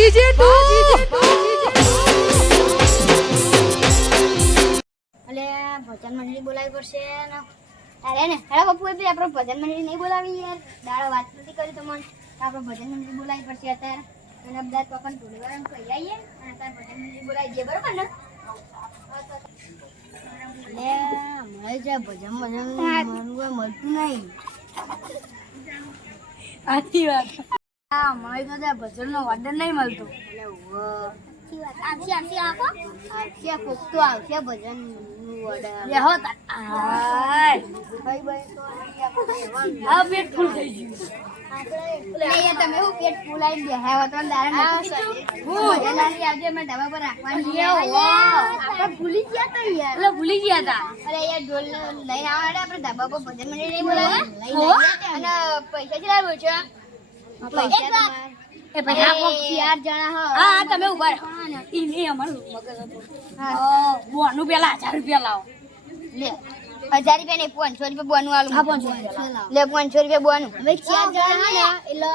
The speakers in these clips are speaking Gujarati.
જીજે એટલે ભજન મંડળી બોલાવી પડશે ને. અરે ને હેડા પપ્પુ એ આપણે ભજન મંડળી નહીં બોલાવી યાર. દાડો વાત નથી કરી તો મને. આપણે ભજન મંડળી બોલાવી પડશે અત્યારે. અને અમદાવાદ પપ્પાને ભૂલી વાર એમ કહી આવીએ. અને અત્યારે ભજન મંડળી બોલાવી દઈએ બરોબર ને? લે મળે છે ભજન ભજન મને મળતું નહીં. સાચી વાત. હા મળે તો ત્યાં ભજનનો ઓર્ડર નહીં મળતો. આવશે આવશે આપો આવશે કોક તો આવશે ભજન ઓર્ડર બેહો તા. હાય. ભાઈ ભાઈ તો આ પેટ ફૂલ થઈ ગયું. તમે હું પેટ ફૂલાઈ બેહ્યા તો આવજો, ધાબા પર રાખવાની આપણે ભૂલી ગયા તા યાર. ભૂલી ગયા તા અરે યાર ઢોલ લઈને માટે આપણે ધાબા પર ભજન મને નહીં બોલાવે અને પૈસા કેટલા તમારે એ પૈસા કોક ચાર જણા હા. હા તમે ઊભા રહો. ઈ નહીં અમારું મગજ હતું. હા. બોનું પેલા હજાર રૂપિયા લાવો. લે. હજાર રૂપિયા નહીં પાંચસો રૂપિયા બોનું આલું. હા, 500 લે પાંચસો રૂપિયા બોનું. હવે ચાર જણા હે એટલે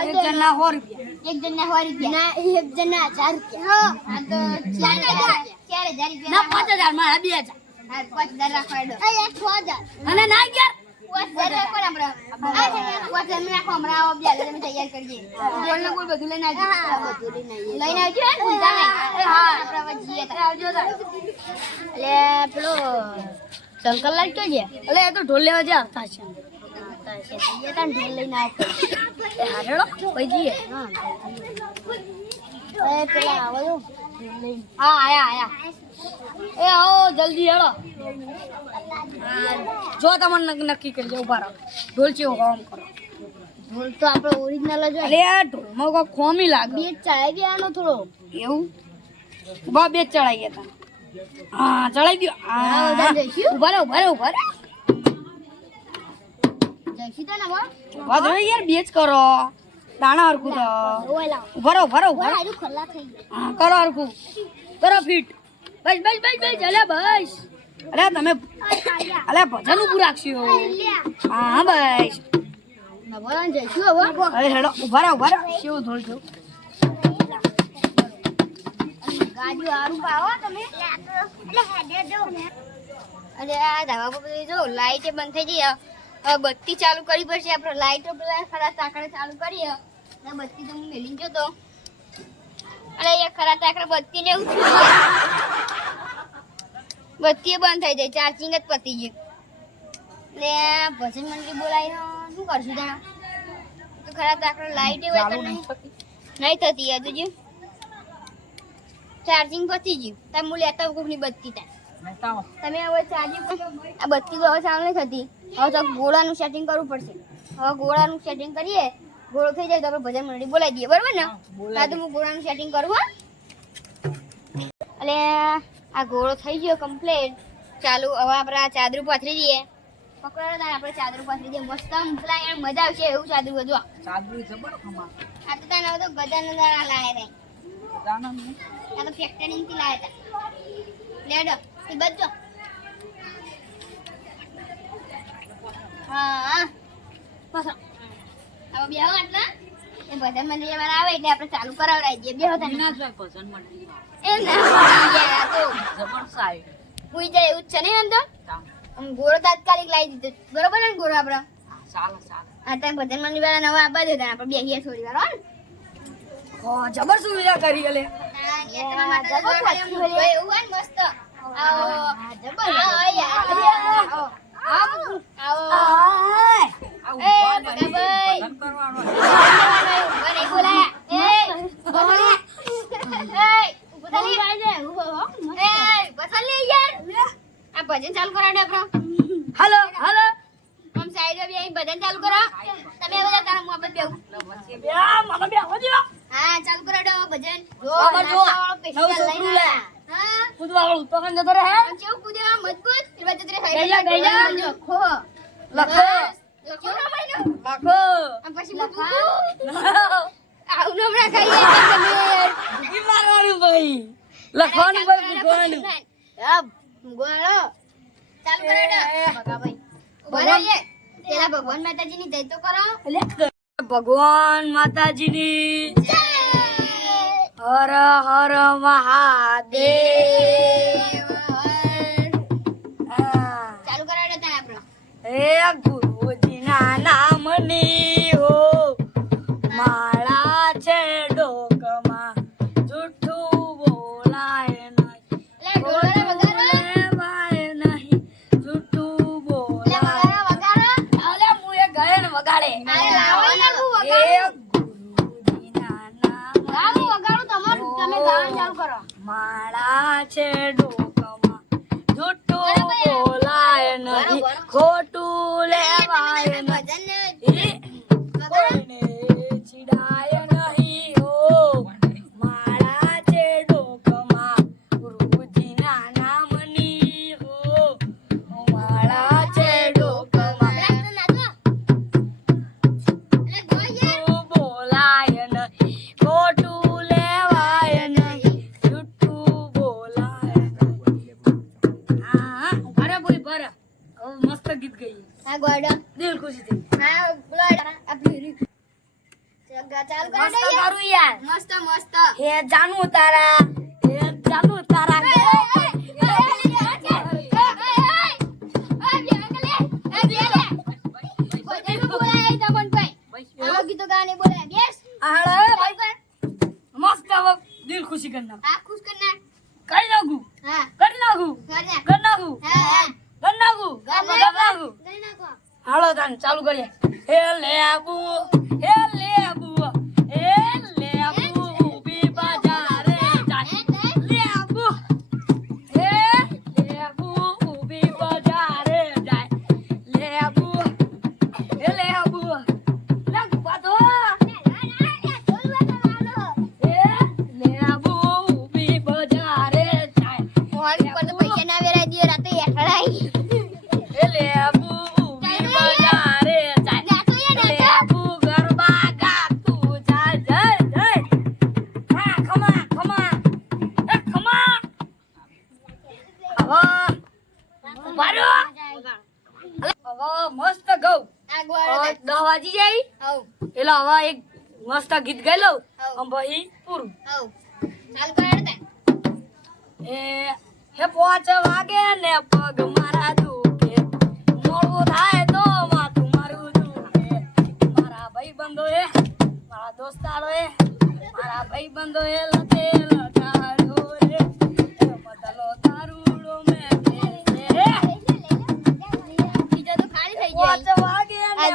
એક જણના સો રૂપિયા. એક જણના સો રૂપિયા. ના એક જણના હજાર રૂપિયા. હા તો ચાર હજાર. ચાર હજાર. રૂપિયા ના પાંચ હજાર મારા બે હજાર. પાંચ હજાર રાખવા દો. છ હજાર. અને ના ગયા પાંચ હજાર રાખો ને આપણે હમણાં આવો બે તૈયાર કરીએ બોલ ને બોલ બધું લઈને આવજો. લઈને આવજો લઈને આવજો હે ભૂલતા નહીં હા. આપણે જઈએ આવજો એટલે પેલો શંકરલાલ ક્યાં ગયા? એટલે એ તો ઢોલ લેવા જા. તાન ઢોલ લઈને હારેડો જઈએ. એ પેલા આવો હા આયા આયા. એ આવો જલ્દી હેડો. જો તમને નક- નક્કી કરી જાવ ઊભા રહો. ઢોલ ચેવો કામ કરો. ઢોલ તો આપણો ઓરિજિનલ જ અરે આ ઢોલમાં કોઈ ખોમી લાગે. બે ચડાવી દેવાનો થોડો. એવું? ઊભા બે ચડાઈ ગયા તા હા ચડાઈ દો હા. ઊભા રહો ઊભા રહો ઊભા રહો. જઈશું તો ને ઊભા રહો યાર બે જ કરો. દાણા હરખું તો ભરો ભરો કરો હરખું. કરો ફીટ. બસ બસ બસ બસ અલે બસ. અરે તમે અલે ભજન ઉભું રાખશો હા બસ. અરે, હેડો, ઊભા થોડું આ ધાબા પર જો લાઈટ બંધ થઈ ગઈ. બત્તી ચાલુ કરવી પડશે. આપણે લાઈટો પેલા ખરા તાકડે ચાલુ કરીએ. ને બત્તી તો હું મેલીને જોતો અરે એ ખરા તાકડે બત્તી ને છે. બત્તી બંધ થઈ જાય ચાર્જિંગ જ પતી ગયું. ને ભજન મંડળી બોલાવી શું કરશું ત્યાં? તો ખરા તાકડે લાઈટ હોય તો નહીં નહીં થતી હજુ જે. ચાર્જિંગ પતી ગયું. તમે હું લેતા આવું કોકની બત્તી ત્યાં. તમે હવે ચાર્જિંગ આ બત્તી તો હવે ચાલુ નહીં થતી. હવે તો ગોળાનું સેટિંગ કરવું પડશે. હવે ગોળાનું સેટિંગ કરીએ ગોળો થઈ જાય તો આપણે ભજન મંડળી બોલાવી દઈએ બરાબર ને? હા તો હું ગોળાનું સેટિંગ કરું હા? એટલે આ ગોળો થઈ ગયો કમ્પ્લીટ ચાલુ હવે આપણે આ ચાદરું પાથરી દઈએ. પકડો તારે આપણે ચાદરું પાથરી દઈએ. મસ્ત પેલા યાર મજા આવશે એવું ચાદરું બધું આ આ તો તને તો ગજાનંદ લાયા હતા આ તો ફેક્ટરી થી લાયા હતા લેડો એ બધો. હા બસ હવે બેહો આટલા એ ભજન મંડળી વાળા આવે એટલે આપણે ચાલુ કરાવડાવી દઈએ. બેહો તને? એ ના યાર, જાય એવું જ છે ને તો? ગોળો તાત્કાલિક લાવી દીધો. બરોબર ને ગોળો આપણો? આ ટાઈમ ભજન મંડળી વાળા નવા આપવા દે આપણે બેહીએ થોડી વાર હો જબર સુવિધા કરી મસ્ત. આવો. આવો યાર આવો. આવો. આવો એ ભગાભાઈ ઊભા નહીં બોલાયા. એ, ઊભા થા. એ, ઊભા થા લે. એ, ઊભા થા લે યાર. આ ભજન ચાલુ કરાવો આપણો. હાલો હાલો આમ સાઈડે બેસી ભજન ચાલુ કરો. તમે બધા તારા મોહબ્બત બેહું. યા મને બે આવજો હા, ચાલુ કરાવો ભજન. જો, જો, નાસ્તાવાળો છોકરું લે. હા, કૂદવા વાળું ઉત્તરાખંડ જતો રહે કેવું કૂદે મજબૂત. એ બાજુ જરા side બેજા, બેજા. લખો આયનું? લખો આમ પછી લખા. આવું નામ રાખાય તમે યાર. મારવાનું ભાઈ લખવાનું ભાઈ ભૂકવાનું હા, ગોળો. ચાલુ કરો ને. ભગાભાઈ. ઊભા પેલા ભગવાન માતાજીની જય તો કરો ભગવાન માતાજીની જય હર હર મહાદેવ. ચાલુ કરાડે તારે આપણો હે ગુરુજીના નામની હો. માળા છે ડોકમાં જૂઠું બોલાય નહીં. વગાડો. બોલાય નહીં. જૂઠું બોલાય અલે હું એ ગયે વગાડે. અરે લાવો ને હું એ ગુરુજીના લાવો નામની વગાડો તમારું તમે ગાવાનું ચાલુ કરો. માળા છે ડોકમાં જૂઠું બોલાય નહીં ખોટું લેવાય નહીં ગોડો. દિલ ખુશી થઈ હા આપણી રીત ચાલુ કરી મસ્ત દઈએ. મસ્ત મસ્ત. હે જાનુ તારા. હાલો તાન ચાલુ કરીએ. હે લેબુ હે મસ્ત ગીત ગાઈ લઉં પછી પૂરું. એ હે પોચ વાગે ને પગ મારા દુખે. મોડું થાય તો માથું મારું દુખે. મારા ભાઈ બંધો એ મારા દોસ્તારો એ મારા ભાઈ બંધો એ લતે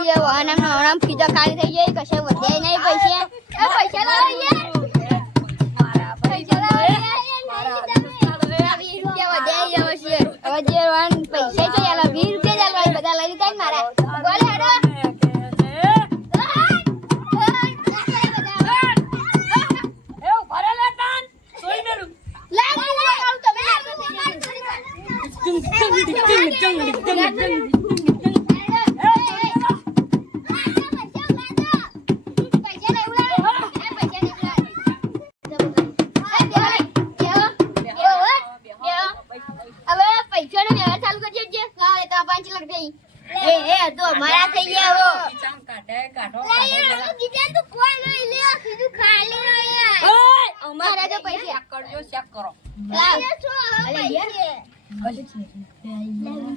વાગે ને આજે હવાના હવાના ખીજો ખાલી થઈ પૈસા. પૈસા અમારા તો પૈસા લાવ. અલે યાર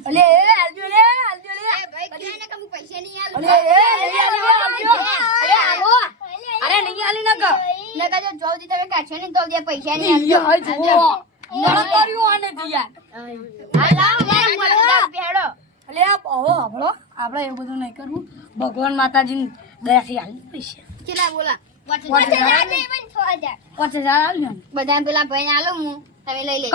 અલે આલજો લે આલજો લે ભાઈ કે હું પૈસા નહીં આલું અલે આલજો આલજો અરે આવો. અરે નહીં આલી ન કર ને કહેજો જો દી તમે કાઢશો ને તો દે પૈસા નહીં આલજો હઈ જો નળ કર્યું આને દિયા હા લાવ મારા મોઢા અલે આ બહુ આપણો આપણે એવું બધું નહીં કરવું. ભગવાન માતાજીની દયાથી આલી પૈસા. કેટલા બોલા. ને બધા પેલા ભાઈને આલો હું તમે લઈ લે.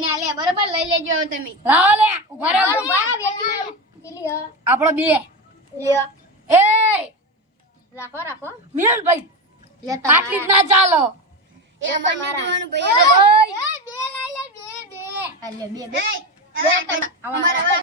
ને આલે. બરોબર? લઈ લેજો તમે. લાવ લે. ઊભા રહો. બરોબર વેચી લો. કેટલી હ? આપણો બે. એ રાખો રાખો. મિલન ભાઈ. લેતા આટલી જ ના ચાલો. એ બંને જોવાનું ભાઈ. બે લઈ લે બે બે. બે બે. અમારા